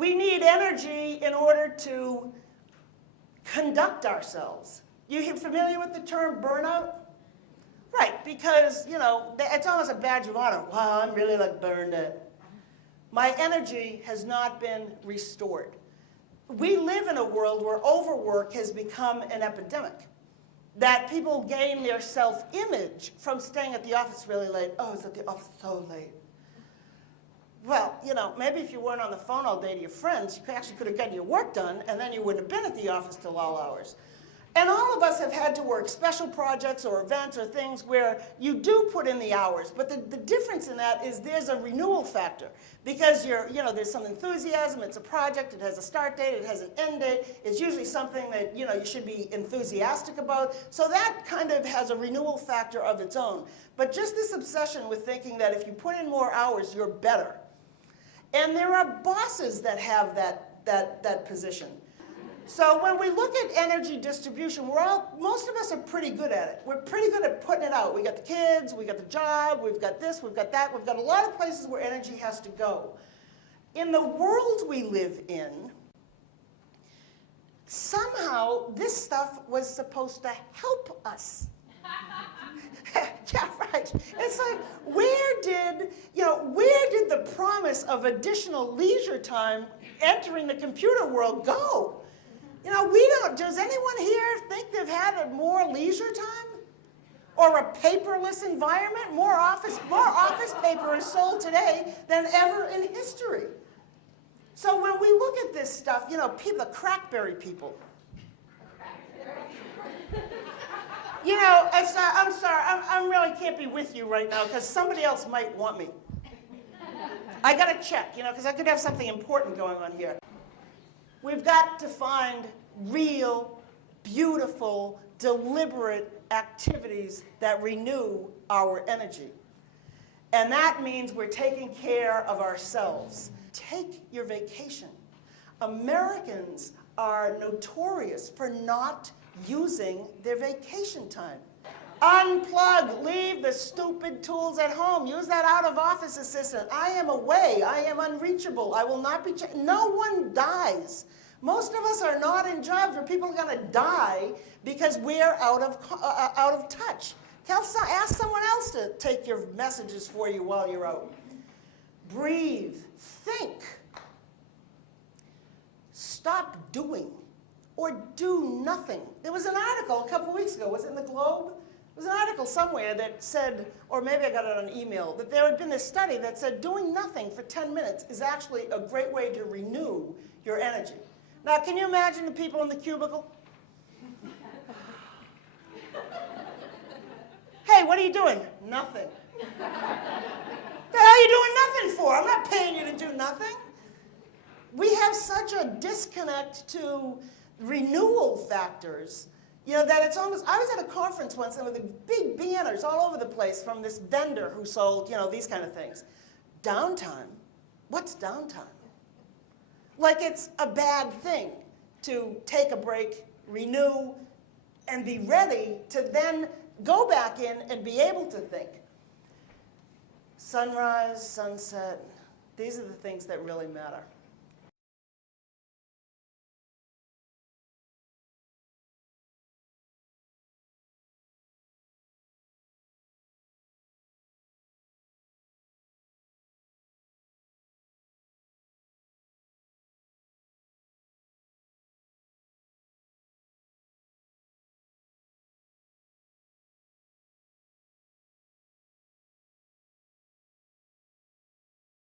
We need energy in order to conduct ourselves. You familiar with the term burnout? Right, because, you know, it's almost a badge of honor. Wow, I'm really like burned out. My energy has not been restored. We live in a world where overwork has become an epidemic. That people gain their self-image from staying at the office really late. Oh, it's at the office so late. Well, you know, maybe if you weren't on the phone all day to your friends, you actually could have gotten your work done, and then you wouldn't have been at the office till all hours. And all of us have had to work special projects or events or things where you do put in the hours. But the difference in that is there's a renewal factor. Because there's some enthusiasm, it's a project, it has a start date, it has an end date. It's usually something that you should be enthusiastic about. So that kind of has a renewal factor of its own. But just this obsession with thinking that if you put in more hours, you're better. And there are bosses that have that position. So when we look at energy distribution, most of us are pretty good at it. We're pretty good at putting it out. We got the kids, we got the job, we've got this, we've got that. We've got a lot of places where energy has to go. In the world we live in, somehow this stuff was supposed to help us. Yeah, right. It's like, where did the promise of additional leisure time entering the computer world go? Does anyone here think they've had a more leisure time? Or a paperless environment? More office paper is sold today than ever in history. So when we look at this stuff, the crackberry people. I'm sorry, I really can't be with you right now because somebody else might want me. I got to check, because I could have something important going on here. We've got to find real, beautiful, deliberate activities that renew our energy. And that means we're taking care of ourselves. Take your vacation. Americans are notorious for not using their vacation time. Unplug, leave the stupid tools at home. Use that out-of-office assistant. I am away, I am unreachable, I will not be checked. No one dies. Most of us are not in jobs where people are going to die because we're out of touch. Ask someone else to take your messages for you while you're out. Breathe, think. Stop doing or do nothing. There was an article a couple weeks ago, was it in the Globe? There was an article somewhere that said, or maybe I got it on email, that there had been this study that said doing nothing for 10 minutes is actually a great way to renew your energy. Now, can you imagine the people in the cubicle? Hey, what are you doing? Nothing. The hell are you doing nothing for? I'm not paying you to do nothing. We have such a disconnect to renewal factors, that it's almost, I was at a conference once and with the big banners all over the place from this vendor who sold, these kind of things. Downtime? What's downtime? Like it's a bad thing to take a break, renew, and be ready to then go back in and be able to think. Sunrise, sunset, these are the things that really matter.